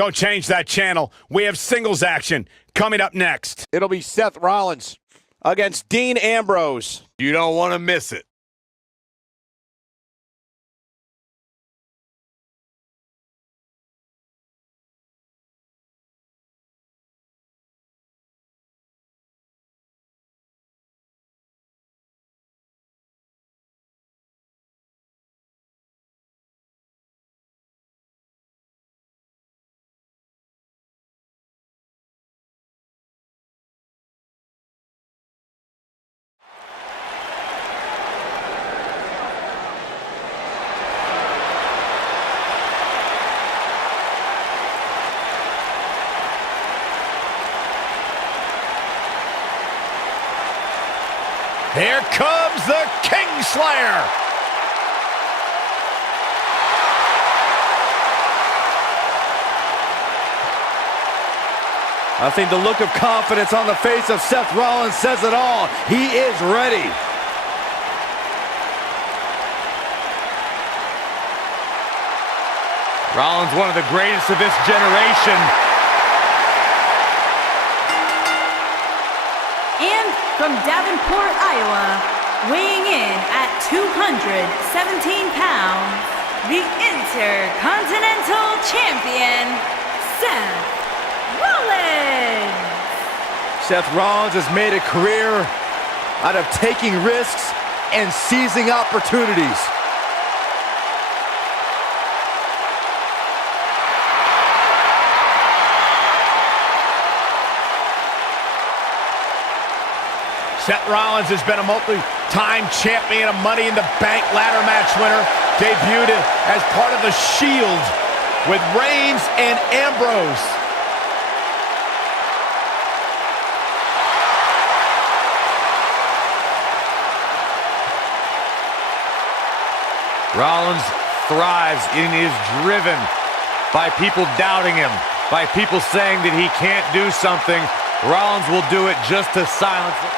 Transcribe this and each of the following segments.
Don't change that channel. We have singles action coming up next. It'll be Seth Rollins against Dean Ambrose. You don't want to miss it. Here comes the Kingslayer. I think the look of confidence on the face of Seth Rollins says it all. He is ready. Rollins, one of the greatest of this generation. And from Davenport, Iowa, weighing in at 217 pounds, the Intercontinental Champion, Seth Rollins. Seth Rollins has made a career out of taking risks and seizing opportunities. Seth Rollins has been a multi-time champion, a Money in the Bank ladder match winner, debuted as part of the Shield with Reigns and Ambrose. Rollins thrives and is driven by people doubting him, by people saying that he can't do something. Rollins will do it just to silence them.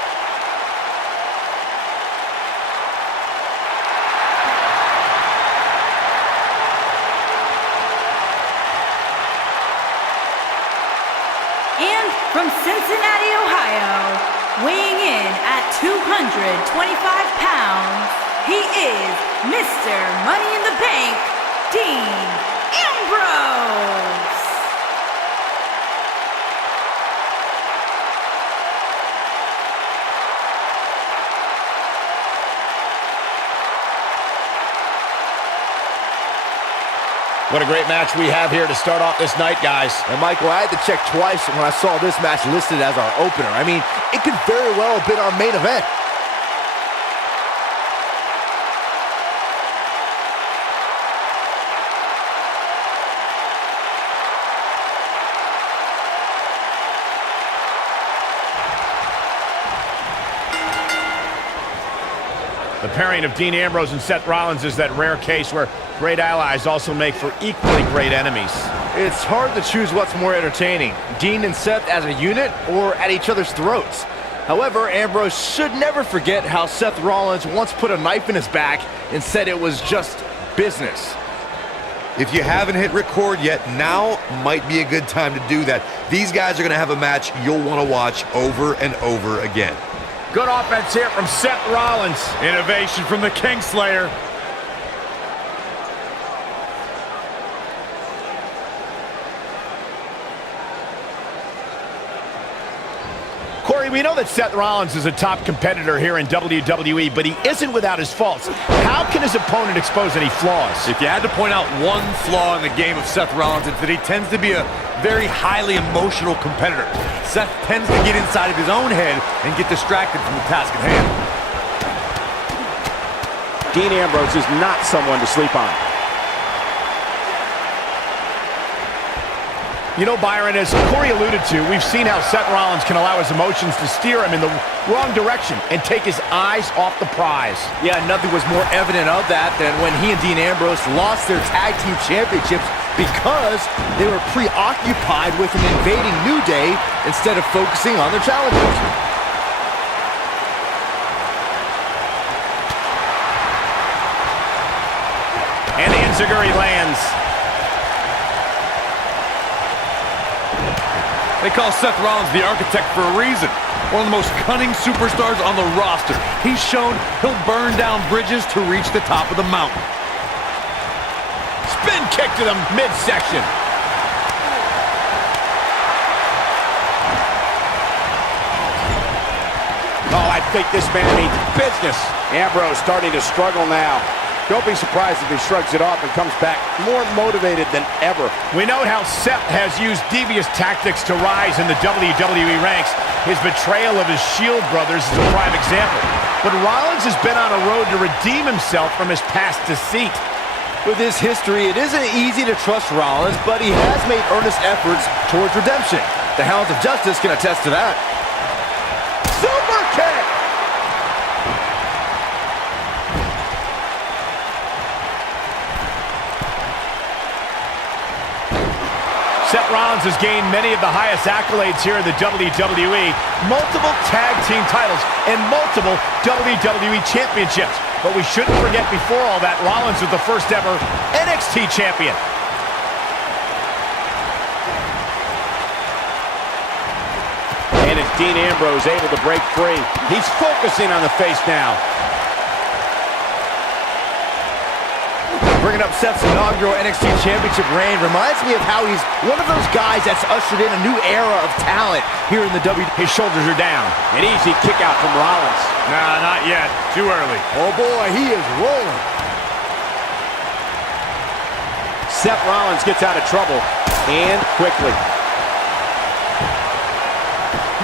And from Cincinnati, Ohio, weighing in at 225 pounds, he is Mr. Money in the Bank, Dean Ambrose. What a great match we have here to start off this night, guys. And Michael, I had to check twice when I saw this match listed as our opener. I mean, it could very well have been our main event. The pairing of Dean Ambrose and Seth Rollins is that rare case where great allies also make for equally great enemies. It's hard to choose what's more entertaining, Dean and Seth as a unit or at each other's throats. However, Ambrose should never forget how Seth Rollins once put a knife in his back and said it was just business. If you haven't hit record yet, now might be a good time to do that. These guys are going to have a match you'll want to watch over and over again. Good offense here from Seth Rollins. Innovation from the Kingslayer. Corey, we know that Seth Rollins is a top competitor here in WWE, but he isn't without his faults. How can his opponent expose any flaws? If you had to point out one flaw in the game of Seth Rollins, it's that he tends to be a very highly emotional competitor. Seth tends to get inside of his own head and get distracted from the task at hand. Dean Ambrose is not someone to sleep on. You know, Byron, as Corey alluded to, we've seen how Seth Rollins can allow his emotions to steer him in the wrong direction and take his eyes off the prize. Yeah, nothing was more evident of that than when he and Dean Ambrose lost their tag team championships because they were preoccupied with an invading New Day instead of focusing on their challengers. And the enziguri lands. They call Seth Rollins the architect for a reason. One of the most cunning superstars on the roster. He's shown he'll burn down bridges to reach the top of the mountain. Spin kick to the midsection. Oh, I think this man means business. Ambrose starting to struggle now. Don't be surprised if he shrugs it off and comes back more motivated than ever. We note how Seth has used devious tactics to rise in the WWE ranks. His betrayal of his Shield brothers is a prime example. But Rollins has been on a road to redeem himself from his past deceit. With his history, it isn't easy to trust Rollins, but he has made earnest efforts towards redemption. The Hounds of Justice can attest to that. Super kick! Seth Rollins has gained many of the highest accolades here in the WWE, multiple tag team titles, and multiple WWE championships. But we shouldn't forget before all that, Rollins was the first ever NXT champion. And it's Dean Ambrose able to break free. He's focusing on the face now. Bringing up Seth's inaugural NXT Championship reign reminds me of how he's one of those guys that's ushered in a new era of talent here in the WWE. His shoulders are down. An easy kick out from Rollins. Nah, not yet. Too early. Oh boy, he is rolling. Seth Rollins gets out of trouble, and quickly.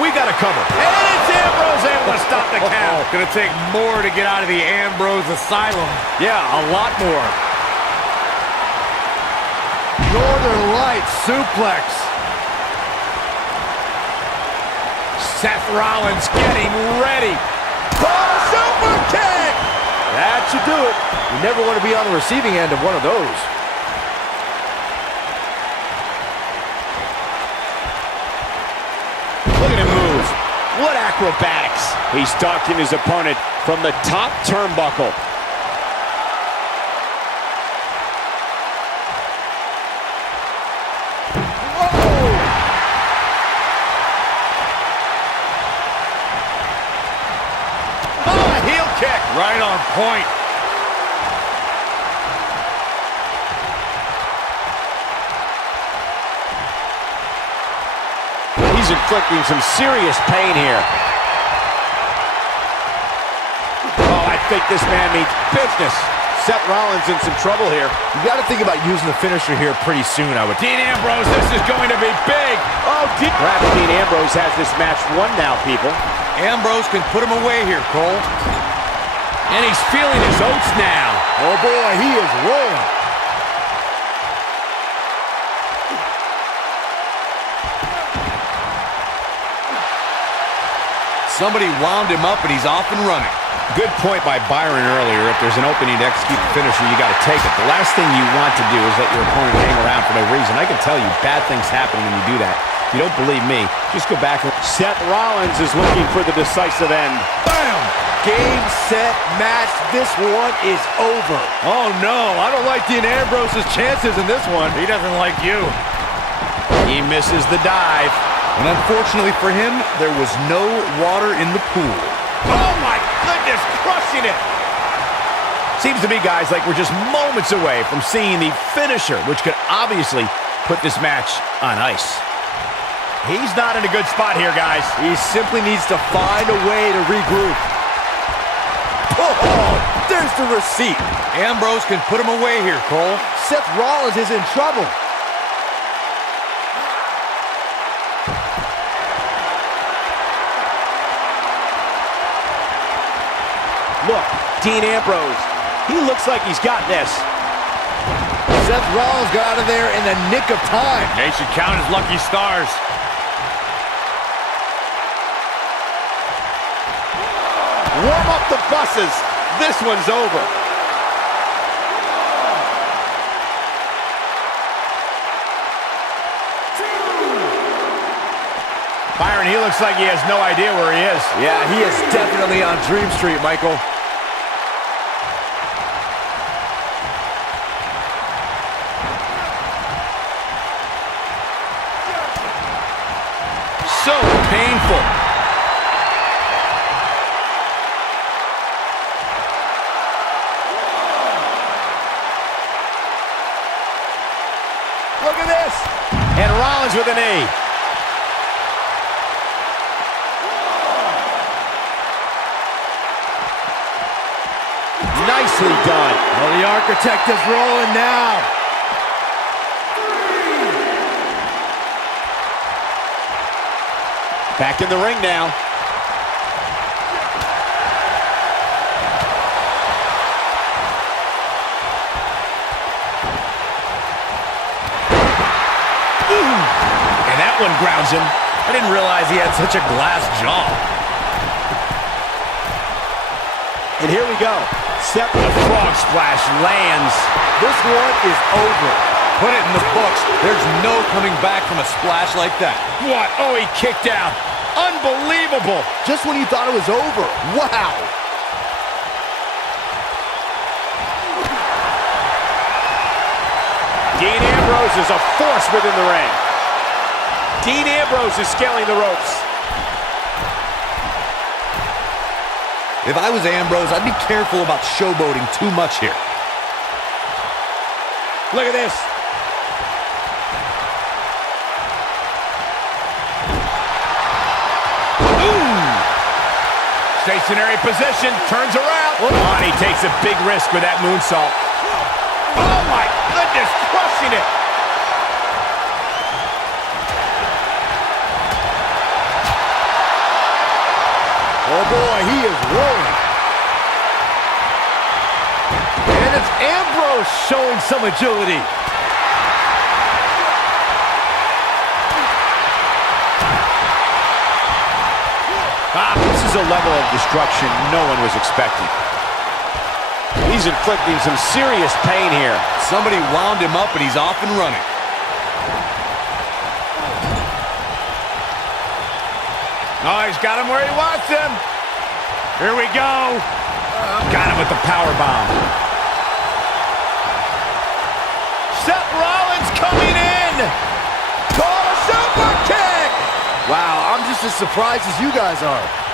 We got a cover. And it's Ambrose able to stop the count. Gonna take more to get out of the Ambrose asylum. Yeah, a lot more. Northern Lights suplex. Seth Rollins getting ready. Oh, super kick! That should do it. You never want to be on the receiving end of one of those. Look at him move. What acrobatics. He's stalking his opponent from the top turnbuckle. Right on point. He's inflicting some serious pain here. Oh, I think this man means business. Seth Rollins in some trouble here. You got to think about using the finisher here pretty soon, I would. Dean Ambrose, this is going to be big. Oh, perhaps Dean Ambrose has this match won now, people. Ambrose can put him away here, Cole. And he's feeling his oats now. Oh boy, he is rolling. Somebody wound him up and he's off and running. Good point by Byron earlier. If there's an opening to execute the finisher, you got to take it. The last thing you want to do is let your opponent hang around for no reason. I can tell you bad things happen when you do that. If you don't believe me, just go back and... Seth Rollins is looking for the decisive end. Bam! Game, set, match. This one is over. Oh, no. I don't like Dean Ambrose's chances in this one. He doesn't like you. He misses the dive. And unfortunately for him, there was no water in the pool. Oh, my goodness, crushing it. Seems to me, guys, like we're just moments away from seeing the finisher, which could obviously put this match on ice. He's not in a good spot here, guys. He simply needs to find a way to regroup. Oh, there's the receipt. Ambrose can put him away here, Cole. Seth Rollins is in trouble. Look, Dean Ambrose. He looks like he's got this. Seth Rollins got out of there in the nick of time. They should count his lucky stars. Warm up the buses. This one's over. Byron, he looks like he has no idea where he is. Yeah, he is definitely on Dream Street, Michael. beautiful. Look at this. And Rollins with a knee. Nicely done. Well, the architect is rolling now. Back in the ring now. And that one grounds him. I didn't realize he had such a glass jaw. And here we go. Step the frog splash lands. This one is over. Put it in the books. There's no coming back from a splash like that. What? Oh, he kicked out. Unbelievable. Just when you thought it was over. Wow. Dean Ambrose is a force within the ring. Dean Ambrose is scaling the ropes. If I was Ambrose, I'd be careful about showboating too much here. Look at this. Stationary position, turns around. Oh, and he takes a big risk with that moonsault. Oh my goodness, crushing it. Oh boy, he is rolling. And it's Ambrose showing some agility. This is a level of destruction no one was expecting. He's inflicting some serious pain here. Somebody wound him up and he's off and running. Oh, he's got him where he wants him. Here we go. Got him with the power bomb. Seth Rollins coming in. Call a super kick. Wow, I'm just as surprised as you guys are.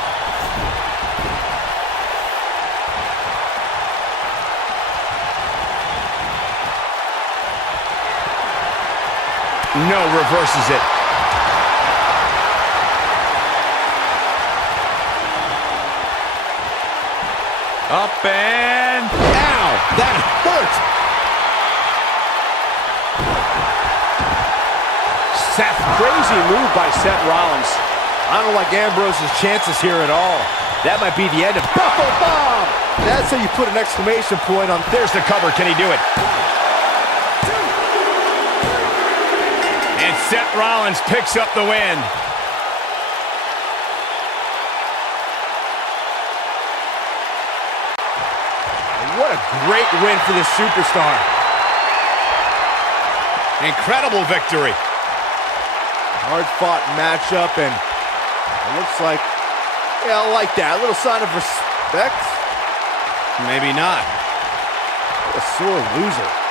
No, reverses it. Up and... Ow! That hurt! Seth, crazy move by Seth Rollins. I don't like Ambrose's chances here at all. That might be the end of Buckle Bomb! That's how you put an exclamation point on. There's the cover. Can he do it? And Seth Rollins picks up the win. What a great win for this superstar. Incredible victory. Hard-fought matchup, and it looks like, yeah, I like that. A little sign of respect. Maybe not. What a sore loser.